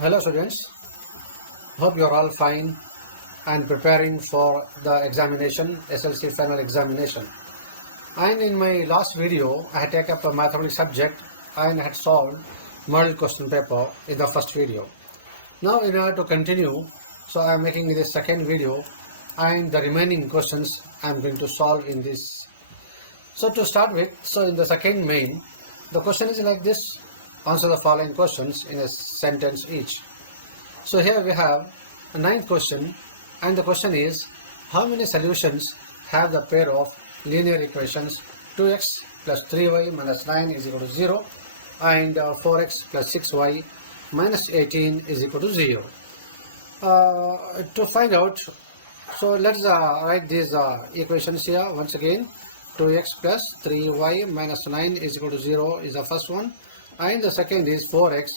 Hello students, hope you are all fine and preparing for the examination, SLC final examination. And in my last video, I had taken up a mathematics subject and had solved model question paper in the first video. Now in order to continue, so I am making this second video and the remaining questions I am going to solve in this. So to start with, so in the second main, the question is like this: answer the following questions in a sentence each. So here we have a ninth question, and the question is, how many solutions have the pair of linear equations 2x plus 3y minus 9 is equal to 0 and 4x plus 6y minus 18 is equal to 0. To find out, so let's write these equations here once again. 2x plus 3y minus 9 is equal to 0 is the first one, and the second is 4x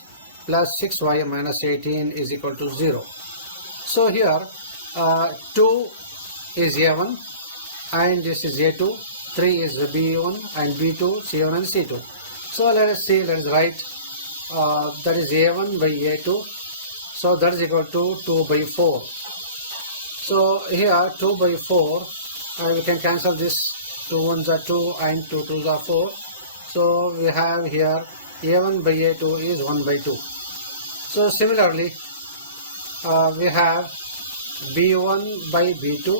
plus 6y minus 18 is equal to 0. So here 2 is A1 and this is A2, 3 is B1 and B2, C1 and C2. So let us see, let us write that is A1 by A2, so that is equal to 2 by 4. So here 2 by 4, we can cancel this, 2 ones are 2 and 2 twos are 4. So we have here A1 by A2 is 1 by 2. So similarly, we have B1 by B2,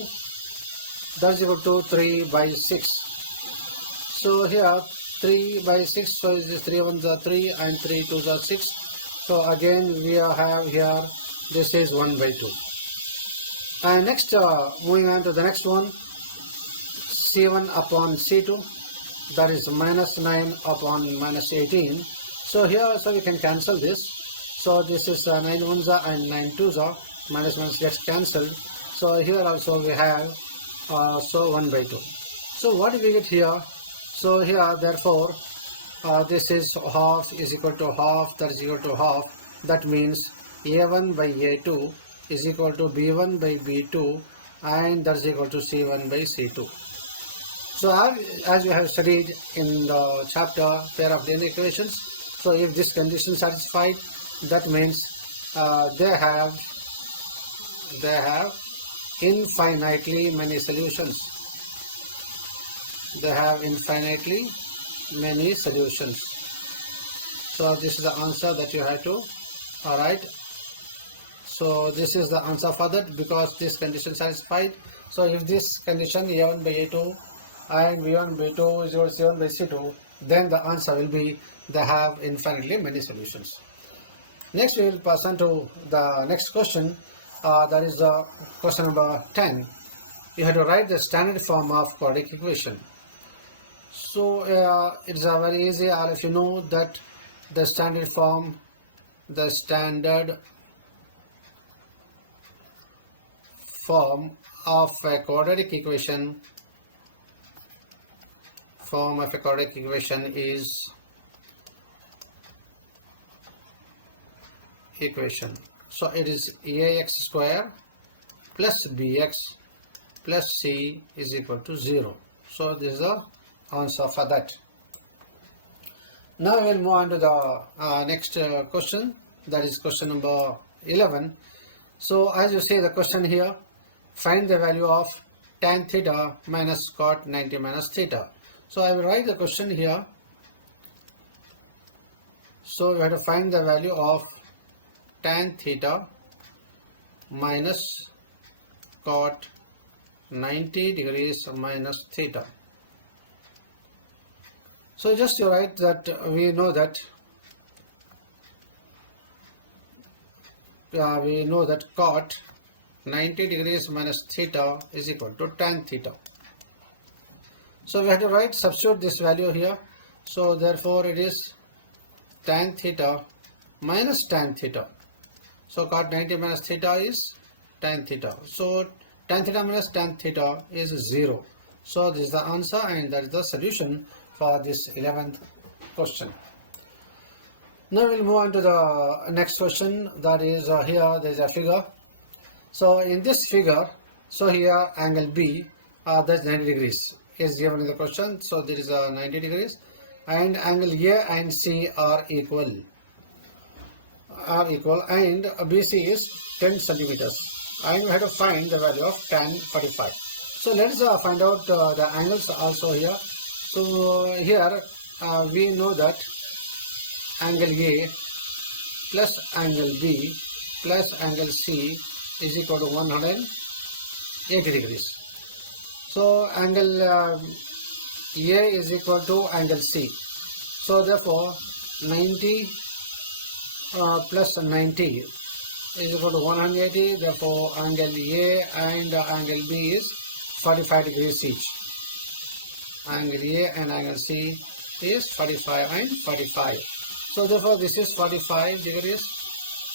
that's equal to 3 by 6. So here 3 by 6, so this 3 ones are 3 and 3 twos are 6. So again we have here, this is 1 by 2. And next, moving on to the next one, C1 upon C2, that is minus 9 upon minus 18. So here also we can cancel this. So this is 9 ones are and 9 twos are, minus minus gets cancelled. So here also we have so 1 by 2. So what do we get here? So here therefore this is half is equal to half, that is equal to half. That means A1 by A2 is equal to B1 by B2 and that is equal to C1 by C2. So as we have studied in the chapter pair of linear equations, so if this condition is satisfied, that means they have infinitely many solutions. They have infinitely many solutions. So this is the answer that you have to write. So this is the answer for that, because this condition is satisfied. So if this condition A1 by A2 and B1 by B2 is equal to C1 by C2, then the answer will be they have infinitely many solutions. Next we will pass on to the next question, that is question number 10. You have to write the standard form of quadratic equation. So it's very easy, all of you know that the standard form of a quadratic equation is equation. So it is ax square plus bx plus c is equal to 0. So this is the answer for that. Now we will move on to the next question, that is question number 11. So as you see the question here, find the value of tan theta minus cot 90 minus theta. So I will write the question here. So we have to find the value of tan theta minus cot 90 degrees minus theta. So just you write that we know that cot 90 degrees minus theta is equal to tan theta. So we have to write, substitute this value here. So therefore it is tan theta minus tan theta. So cot 90 minus theta is tan theta. So tan theta minus tan theta is 0. So this is the answer and that is the solution for this 11th question. Now we'll move on to the next question, that is here there is a figure. So in this figure, so here angle B, that's 90 degrees is given in the question. So there is a 90 degrees and angle A and C are equal. are equal, and BC is 10 centimeters, and we have to find the value of tan 45. So let's find out the angles also here. So here we know that angle A plus angle B plus angle C is equal to 180 degrees. So angle A is equal to angle C. So therefore 90 plus 90 is equal to 180. Therefore angle A and angle B is 45 degrees each. Angle A and angle C is 45 and 45. So therefore this is 45 degrees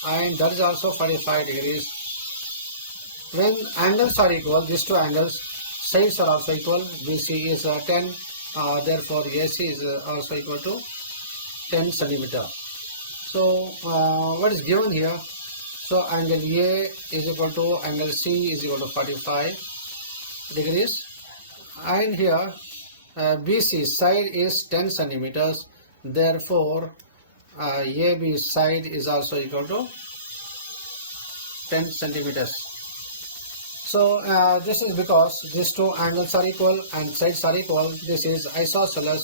and that is also 45 degrees. When angles are equal, these two angles, sides are also equal. BC is 10, therefore AC is also equal to 10 centimeter. So what is given here? So angle A is equal to angle C is equal to 45 degrees, and here BC side is 10 centimeters. Therefore AB side is also equal to 10 centimeters. So this is because these two angles are equal and sides are equal. This is isosceles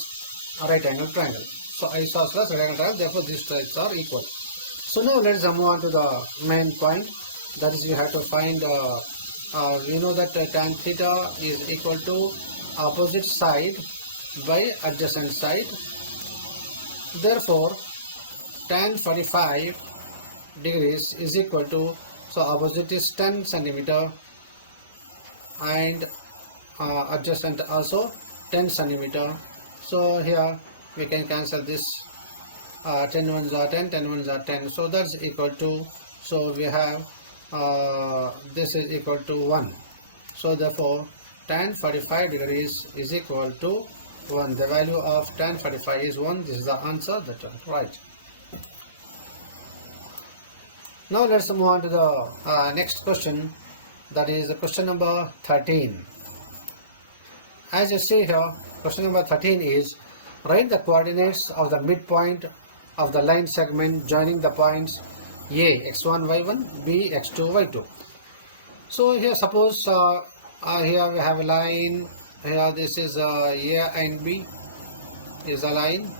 right angle triangle. So isosceles right angle triangle, therefore these sides are equal. So now let's move on to the main point. That is, you have to find, we know that tan theta is equal to opposite side by adjacent side. Therefore tan 45 degrees is equal to, so opposite is 10 centimeter and adjacent also 10 centimeter. So here we can cancel this, 10 ones are 10, 10 ones are 10, so that's equal to, so we have this is equal to 1. So therefore tan 45 degrees is equal to 1. The value of tan 45 is 1. This is the answer, that is right. Now let's move on to the next question, that is question number 13. As you see here, question number 13 is, write the coordinates of the midpoint of the line segment joining the points A x1 y1, B x2 y2. So here suppose here we have a line, here this is A and B is a line,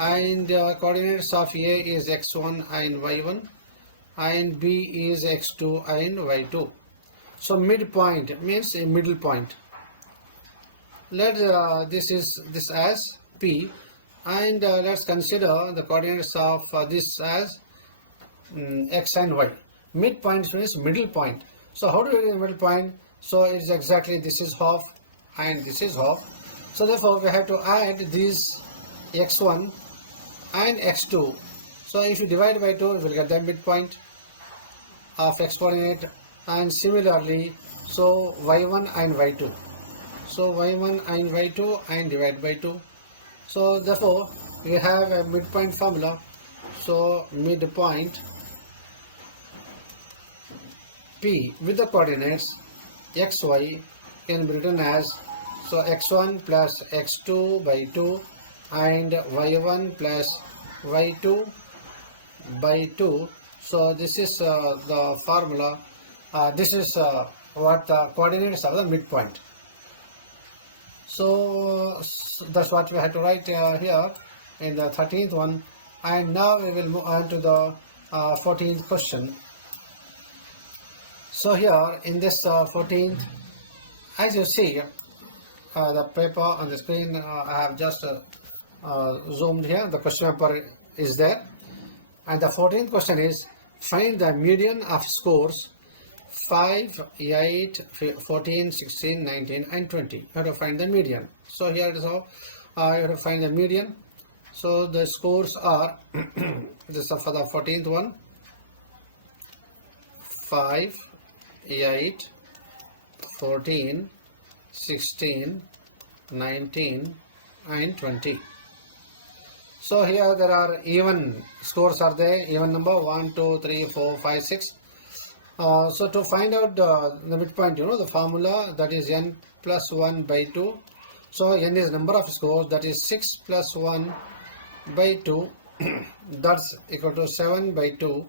and coordinates of A is x1 and y1 and B is x2 and y2. So midpoint means a middle point. Let this as P, and let's consider the coordinates of this as x and y. Midpoint means middle point. So how do we get the middle point? So it is exactly, this is half and this is half. So therefore we have to add these x1 and x2. So if you divide by 2, you will get the midpoint of x coordinate, and similarly so y1 and y2. So y1 and y2 and divide by 2. So therefore we have a midpoint formula. So midpoint P with the coordinates xy can be written as, so x1 plus x2 by 2 and y1 plus y2 by 2. So this is the formula, this is what the coordinates of the midpoint. So that's what we have to write here in the 13th one. And now we will move on to the 14th question. So here in this 14th, as you see the paper on the screen, I have just zoomed here, the question paper is there, and the 14th question is, find the median of scores 5, 8, 14, 16, 19 and 20. You have to find the median. So here it is how you have to find the median. So the scores are this is for the 14th one, 5, 8, 14, 16, 19 and 20. So here there are even scores are there, even number 1, 2, 3, 4, 5, 6. So to find out the midpoint, you know the formula, that is n plus 1 by 2. So n is number of scores, that is 6 plus 1 by 2. that's equal to 7 by 2,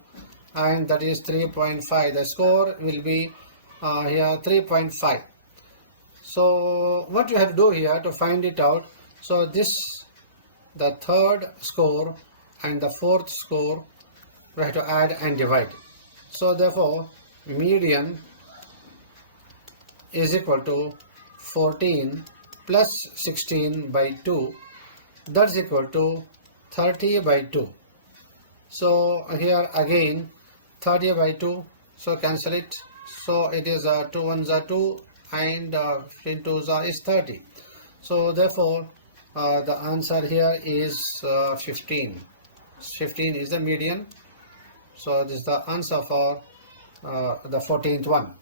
and that is 3.5. The score will be here 3.5. So what you have to do here to find it out, so this, the third score and the fourth score, we have to add and divide. So therefore median is equal to 14 plus 16 by 2, that's equal to 30 by 2. So here again 30 by 2, so cancel it. So it is 2 ones are 2 and 15 twos is 30. So therefore the answer here is 15. 15 is the median. So this is the answer for the 14th one.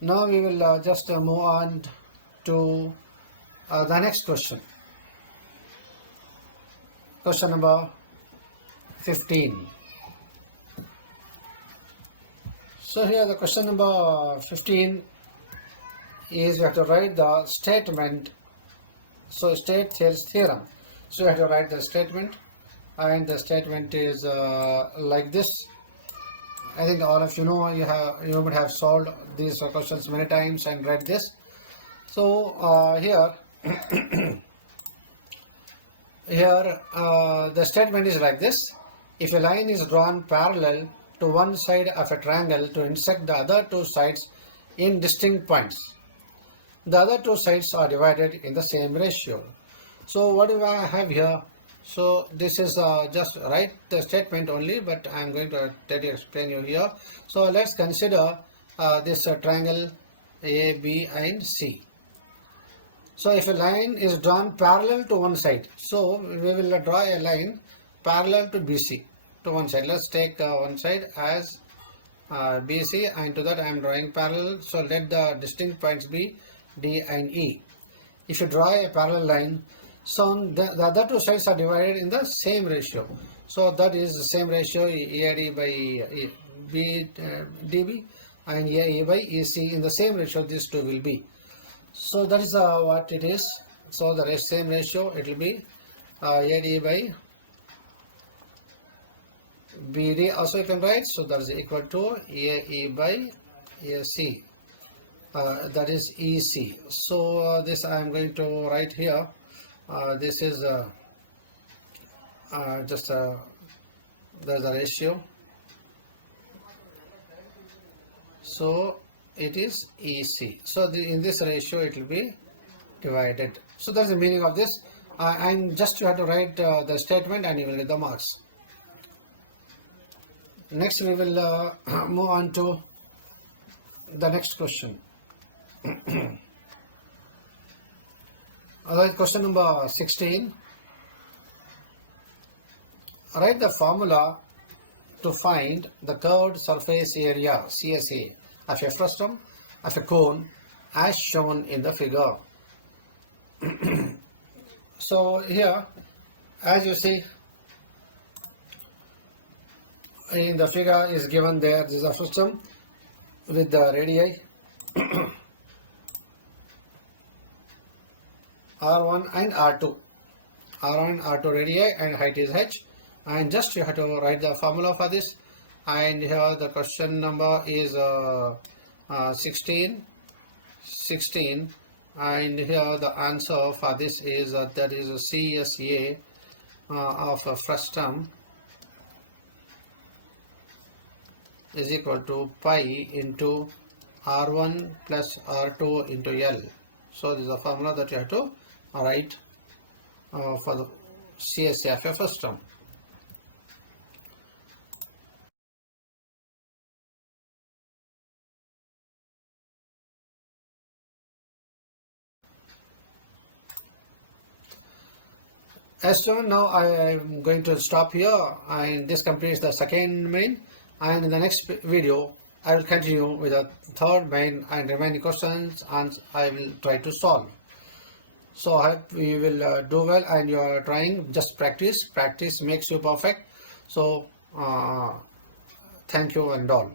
Now we will just move on to the next question. Question number 15. So here the question number 15 is we have to write the statement. So state Thale's theorem. So you have to write the statement, and the statement is like this. I think all of you know, you would have solved these questions many times and read this. So here the statement is like this. If a line is drawn parallel to one side of a triangle to intersect the other two sides in distinct points, the other two sides are divided in the same ratio. So what do I have here? So this is just write the statement only, but I am going to explain you here. So let's consider this triangle A, B and C. So if a line is drawn parallel to one side, so we will draw a line parallel to BC to one side. Let's take one side as BC, and to that I am drawing parallel. So let the distinct points be D and E. If you draw a parallel line, so the other two sides are divided in the same ratio. So that is the same ratio, AD by DB and AE by EC. In the same ratio these two will be. So that is what it is. So the same ratio, it will be AD by BD also you can write. So that is equal to AE by AC. That is EC. So this I am going to write here. This is just there's a ratio. So it is EC. So in this ratio it will be divided. So that's the meaning of this. And just you have to write the statement and you will get the marks. Next we will move on to the next question. Alright, question number 16. Write the formula to find the curved surface area CSA of a frustum of a cone as shown in the figure. So here, as you see in the figure is given there, this is a frustum with the radii R1 and R2. R1 and R2 radii and height is h, and just you have to write the formula for this. And here the question number is 16, and here the answer for this is that is a CSA of a frustum is equal to pi into R1 plus R2 into L. So this is the formula that you have to write for the CSA of a frustum. As shown, now I am going to stop here, and this completes the second main, and in the next video I will continue with the third main and remaining questions, and I will try to solve. So I hope you will do well, and you are trying. Just practice makes you perfect. So thank you and all.